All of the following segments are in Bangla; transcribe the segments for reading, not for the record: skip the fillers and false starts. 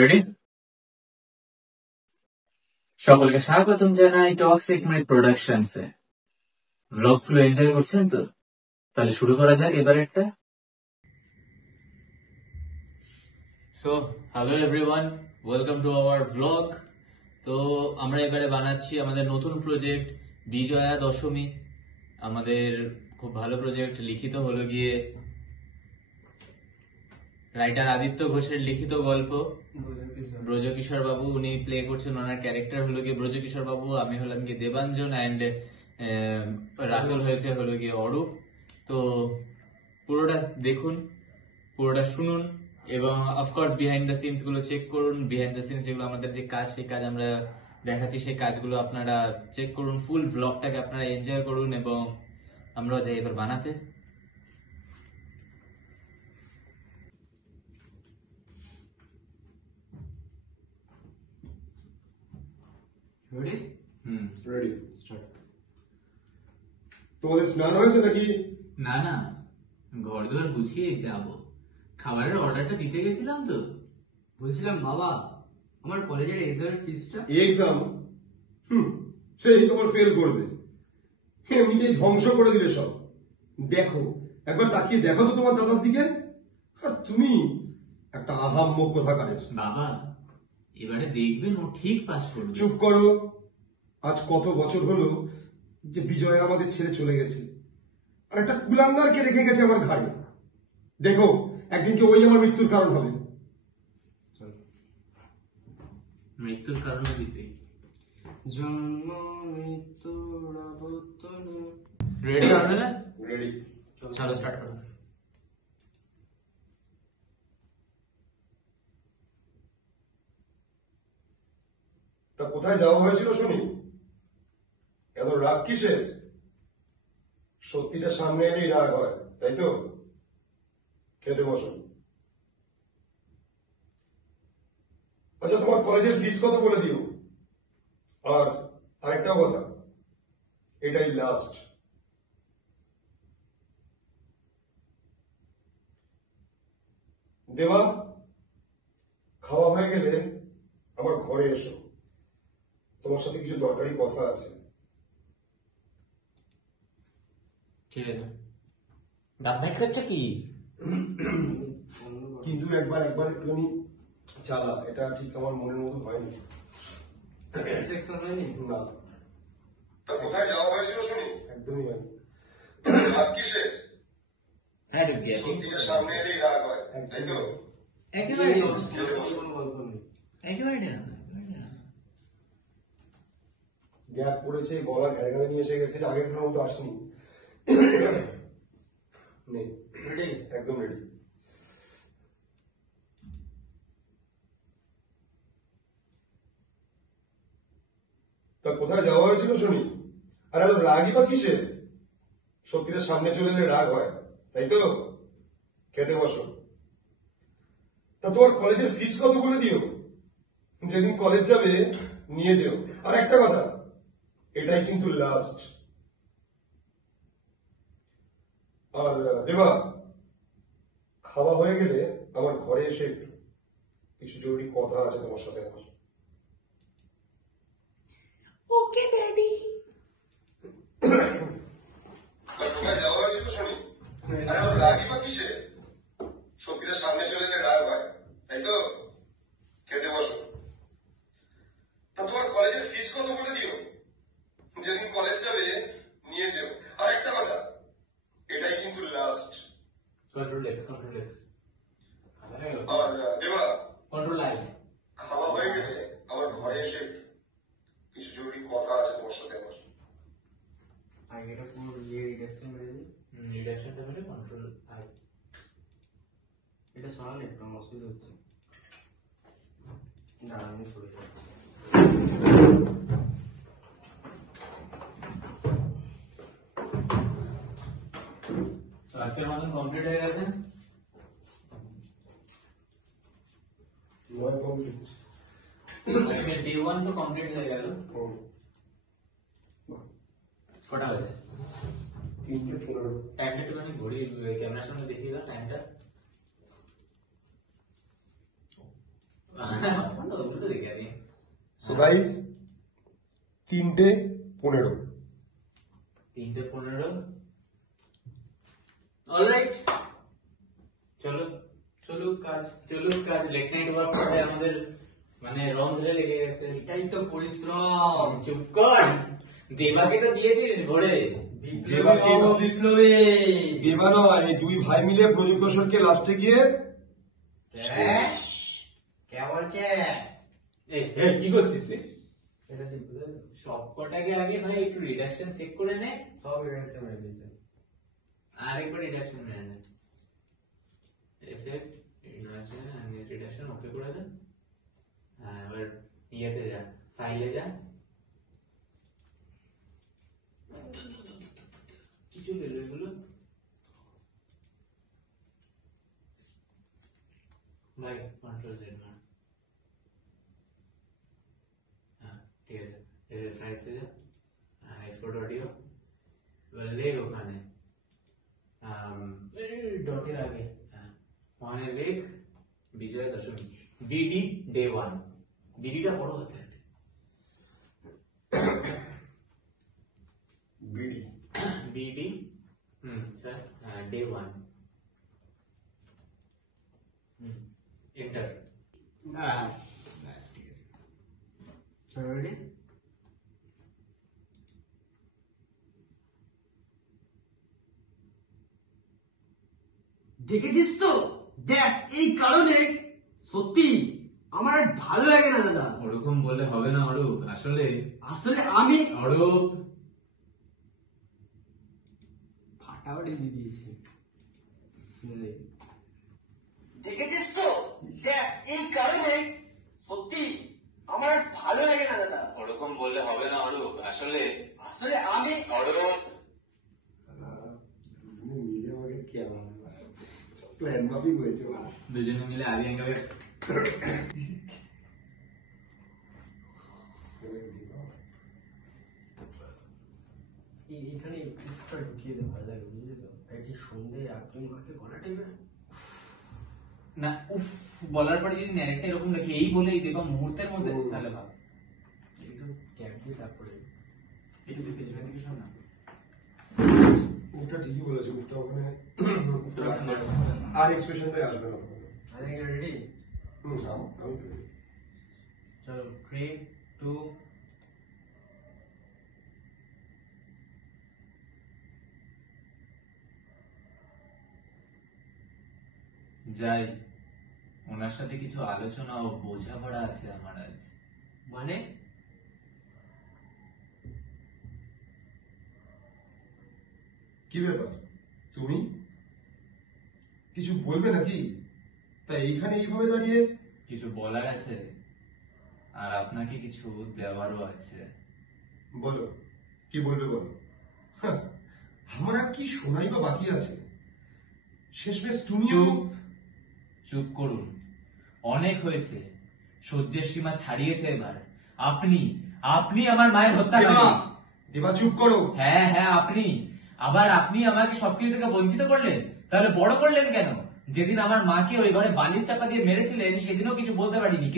রেডি? সকলকে স্বাগতম জানাই টক্সিক মিট প্রোডাকশনসে। ভ্লগস গুলো এনজয় করছেন তো? তাহলে শুরু করা যাক এবারেরটা। So hello everyone, welcome to our vlog. তো আমরা এবারে বানাচ্ছি আমাদের নতুন প্রজেক্ট বিজয়া দশমী। আমাদের খুব ভালো প্রজেক্ট, লিখিত হলো গিয়ে রাইটার আদিত্য ঘোষের লিখিত গল্প ব্রজকিশোর বাবু, উনি প্লে করছেন, ওনার ক্যারেক্টার হলো গিয়ে ব্রজকিশোর বাবু, আমি হলাম গিয়ে দেবাঞ্জন, অ্যান্ড রাতুল হয়েছে হলো গিয়ে অরূপ। তো পুরোটা দেখুন, পুরোটা শুনুন, এবং অফকোর্স বিহাইন্ড দ্য সিনস গুলো চেক করুন। বিহাইন্ড দ্য সিনস যেগুলো আমাদের যে কাজ, সেই কাজ আমরা দেখাচ্ছি, সেই কাজগুলো আপনারা চেক করুন। ফুল ব্লগটাকে আপনারা এনজয় করুন, এবং আমরাও যাই এবার বানাতে। রেডি? Ready start. তোমাদের স্নান হয়েছে নাকি? না না, ঘর দুয়ার গুছিয়ে যাব, খাবারের অর্ডারটা দিতে গেছিলাম তো। বলছিলাম বাবা, আমার কলেজের এক্সামের ফিসটা। এক্সাম? সেই তোমার ফেল করবে, এমনিতেই ধ্বংস করে দিলে সব। দেখো, একবার তাকিয়ে দেখো তো তোমার দাদার দিকে। আর তুমি একটা আহাম্মক কোথাকারের। বাবা, এবারে দেখবেন ও ঠিক পাস করবে। চুপ করো। আজ কত বছর হলো যে বিজয়া আমাদের ছেড়ে চলে গেছে, আর একটা কুলাঙ্গারকে রেখে গেছে আমার ঘাড়ে। দেখো, একদিনকে ওই আমার মৃত্যুর কারণ হবে। মৃত্যুর কারণ দিতে জন্ম মৃত্যুর আবর্তন। রেডি তাহলে? রেডি, চলো স্টার্ট করো। তা কোথায় যাওয়া হয়েছিল শুনি? এত রাগ কিসের? সত্যিটা সামনে এলেই রাগ হয়, তাই তো? খেতে বসো। আচ্ছা, তোমার কলেজের ফিস কত বলে দিও। আর আরেকটাও কথা, এটাই লাস্ট। দেবা, খাওয়া হয়ে গেলে আমার ঘরে এসো, তোমার সাথে কিছু দরকারি কথা আছে। ঠিক আছে। দাঁত ব্যাট করছে কি? কিন্তু একবার একটুখানি চালা, এটা ঠিক আমার মনের মতো হয়নি। সেকশন হয়নি না। তা কোথায় যাওয়া হয়েছিল শুনি? একদমই হয়নি। রাগ কিসের? হ্যাঁ, সত্যিটা সামনে এলেই রাগ হয়, তাই তো? একেবারে গ্যাপ পড়েছে, গলা ঘেরে ঘেরে নিয়ে এসে গেছে, আগের মতো আসেনি। রেডি? একদম রেডি। তা কোথায় যাওয়া হয়েছিল শুনি? আর এত রাগই বা কিসের? সত্যিটা সামনে চলে এলে রাগ হয়, তাই তো? খেতে বসো। তা তোমার কলেজের ফিস কত বলে দিও। যেদিন কলেজ যাবে নিয়ে যেও। আর একটা কথা, এটাই কিন্তু লাস্ট। আর দেবা, খাওয়া হয়ে গেলে আমার ঘরে এসে একটু কিছু জরুরি কথা আছে তোমার সাথে আমার। ওকে ড্যাডি। কোথায় যাওয়া হয়েছিল শুনি? আরে ওর রাগই বা কিসের? সত্যিটা সামনে চলে এলে রাগ হয়, তাই তো? খেতে বসো। তা তোমার কলেজের ফিস কত বলে দিও। যেদিন কলেজ যাবে নিয়ে যেও। আর একটা কথা, এটাই কিন্তু last. Control X, control X. আর দেবা, কন্ট্রোল আই। খাওয়া হয়ে গেলে আমার ঘরে এসে একটু কিছু জরুরি কথা আছে তোমার সাথে আমার। আগেটা পুরো রিডাকশন মেরে রিডাকশনটা মেরে কন্ট্রোল আই। এটা সরালে একটু অসুবিধা হচ্ছে। দাঁড়া, আমি সরে যাচ্ছি। আজকের মতন কমপ্লিট হয়ে গেছে। আজকে ডে 1 তো কমপ্লিট হয়ে গেল। কটা বাজে? 3:15। টাইমটা একটুখানি ঘড়ি ক্যামেরার সামনে দেখিয়ে দাও টাইমটা। উল্টো দেখি আমি। সো গাইস 3:15 3:15 অলরাইট, চলো চলুক কাজ। লেট নাইট ওয়ার্ক করে আমাদের মানে রং ধরে লেগে গেছে। এটাই তো পরিশ্রম। চুপ কর, দেবাকে তো দিয়েছিস ভরে। দেবাকে বিপ্লবী দেবা নয়, এই দুই ভাই মিলে প্রযুক্তকে লাস্টে গিয়ে কে বলছে? কি করছিস তুই? সব কটাকে আগে ভাই একটু রিডাকশন চেক করে নে। সব রিডাকশন হয়ে গেছে। আরেকবার রিডাকশন মেরে নে। এফেক্ট রিডাকশন ওকে করে দে। হ্যাঁ, এবার ইয়েতে যা, ফাইলে যা। কিছু গেল এগুলো ভাই, কন্ট্রোল জেড না। হ্যাঁ ঠিক আছে, এর ফাইলসে যা, এক্সপোর্ট অডিও, লেখ ওখানে ডটের আগে, হ্যাঁ ওখানে লেখ বিজয়া দশমী, বিডি ডে 1, বিডিটা বড় হতে BD BD sir day 1 enter. ঠিক আছে, চলো রেডি। দেখেছিস তো, দেখ এই কারণে সত্যি আমার আর ভালো লাগে না দাদা। ওরকম বললে হবে না অরূপ, আসলে আসলে আমি অরূপ ফাটাফাটি দিয়ে দিয়েছি। দেখেছিস তো, দেখ এই কারণে সত্যি আমার আর ভালো লাগে না দাদা। ওরকম বললে হবে না অরূপ, আসলে আসলে আমি অরূপ মিলে আমাকে কেমন প্ল্যান ভাবি হয়েছে। দুজনে মিলে আদি আঙ্গাবে এখানে একটুটা ঢুকিয়ে দিলে ভালো লাগে, বুঝলি তো? এটি সন্ধে আপনি মাকে গলা টেপে না, উফ বলার পরে যদি ন্যারেটটা এরকম লেখে এই বলেই দেখো মুহূর্তের মধ্যে, তাহলে ভাব একটু ট্যাপ দিয়ে তারপরে একটু দেখে সেখান থেকে শোন না। মুখটা ঠিকই বলেছে, মুখটা ওখানে আর এক্সপ্রেশনটাই আসবে না। রেডি? আমি তো ready। চলো 3, 2 যাই, ওনার সাথে কিছু আলোচনা ও বোঝাপড়া আছে আমার আজ। মানে কি ব্যাপার, তুমি কিছু বলবে নাকি? তাই এইখানে এইভাবে দাঁড়িয়ে কিছু বলার আছে, আর আপনাকে কিছু দেওয়ারও আছে। বলো, কি বলবে বলো। হ্যাঁ, আমার আর কি শোনাই বা বাকি আছে? শেষমেশ তুমি চুপ করুন, অনেক হয়েছে, সহ্যের সীমা ছাড়িয়েছে এবার। আপনি আপনি আমার মায়ের হত্যা করেন। দেবা চুপ করো। হ্যাঁ হ্যাঁ, আপনি আবার আপনি আমাকে সবকিছু থেকে বঞ্চিত করলেন। তাহলে বড় করলেন কেন? যেদিন আমার মাকে ওই ঘরে বালিশ চাপা দিয়ে মেরেছিলেন সেদিনও কিছু বলতে পারিনি,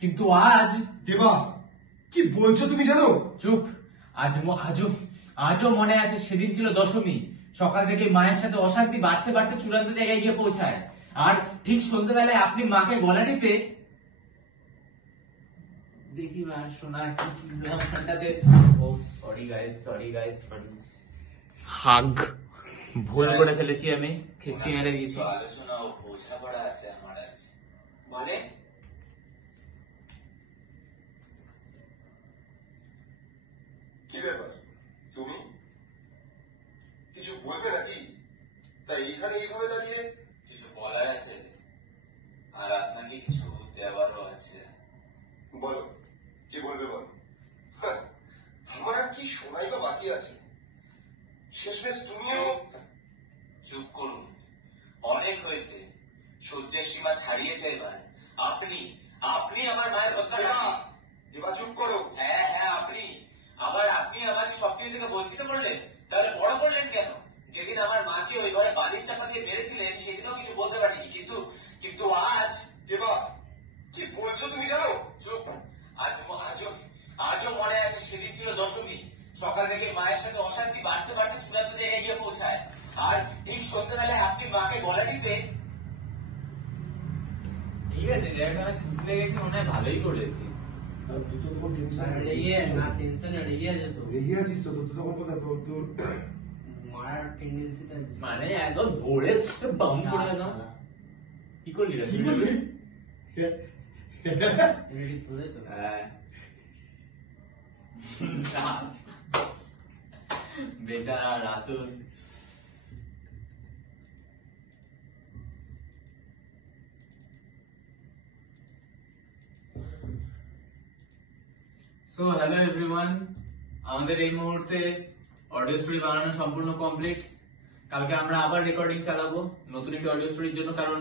কিন্তু আজ। দেবা, কি বলছো তুমি জানো? চুপ, আজও মনে আছে সেদিন ছিল দশমী। সকাল থেকে মায়ের সাথে অশান্তি বাড়তে বাড়তে চূড়ান্ত জায়গায় গিয়ে পৌঁছায়, আর ঠিক সন্ধ্যাবেলায় আপনি মাকে গলা টিপে দেখি মা শোনা সরি গাইস সরি হাগ ভুল করে ফেলেছি আমি, খিস্তি মেরে দিয়েছি। আলোচনা ও বোঝাপড়া আছে আমার আজ। মানে কি ব্যাপার, তুমি কিছু বলবে নাকি? তাই এইখানে এইভাবে দাঁড়িয়ে কিছু বলার আছে, আর আপনাকে কিছু দেওয়ারও আছে। বলো, কি বলবে বলো। হ্যাঁ, আমার আর কি শোনাই বা বাকি আছে? শেষমেশ তুমিও চুপ করুন, অনেক হয়েছে, সহ্যের সীমা ছাড়িয়েছে এবার। আপনি আমার মায়ের হত্যা করেন। দেবা চুপ করো। হ্যাঁ হ্যাঁ, আপনি আমাকে সবকিছু থেকে বঞ্চিত করলেন। তাহলে বড় করলেন কেন? যেদিন আমার মাকে ওই ঘরে বালিশ চাপা দিয়ে মেরেছিলেন সেদিনও কিছু বলতে পারিনি, কিন্তু আজ। দেবা, কি বলছো তুমি জানো? চুপ। আজও মনে আছে সেদিন ছিল দশমী, সকাল থেকে মায়ের সাথে অশান্তি বাড়তে বাড়তে চূড়ান্ত জায়গায় গিয়ে পৌঁছায়, আর ঠিক সন্ধ্যাবেলায় আপনি মাকে গলা দিতে। ঠিক আছে, জায়গাটা খুঁজতে গেছি, মনে হয় ভালোই করেছি। তুই তো তখন রেগে না টেনশনে রেগে আছে তো রেগে আছিস তো, তোর তো তখন কথা তোর মারার টেন্ডেন্সিটা মানে একদম ধরে বাম করে দিলাম। কি করলি রে? কি করলি? রেডি করে তো বেচারা রাতুল। সো হ্যালো এভরিওয়ান, আমাদের এই মুহূর্তে অডিও স্টোরি বানানো সম্পূর্ণ কমপ্লিট। কালকে আমরা আবার রেকর্ডিং চালাবো নতুন একটি অডিও স্টোরির জন্য, কারণ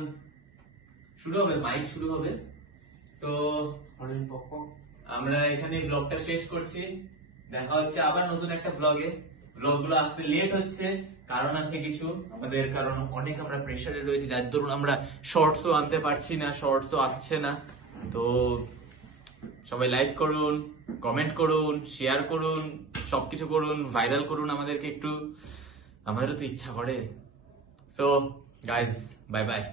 শুরু হবে, মাইক শুরু হবে। তো অনেক পক্ষ আমরা এখানে ব্লগটা শেষ করছি, দেখা হচ্ছে আবার নতুন একটা ব্লগে। ব্লগগুলো আসতে লেট হচ্ছে, কারণ আছে কিছু আমাদের, কারণ অনেক আমরা প্রেসারে রয়েছি, যার দরুন আমরা শর্টসও আনতে পারছি না, শর্টসও আসছে না। তো সবাই লাইক করুন, কমেন্ট করুন, শেয়ার করুন, সবকিছু করুন, ভাইরাল করুন আমাদেরকে একটু, আমাদেরও তো ইচ্ছা করে। So guys, bye bye.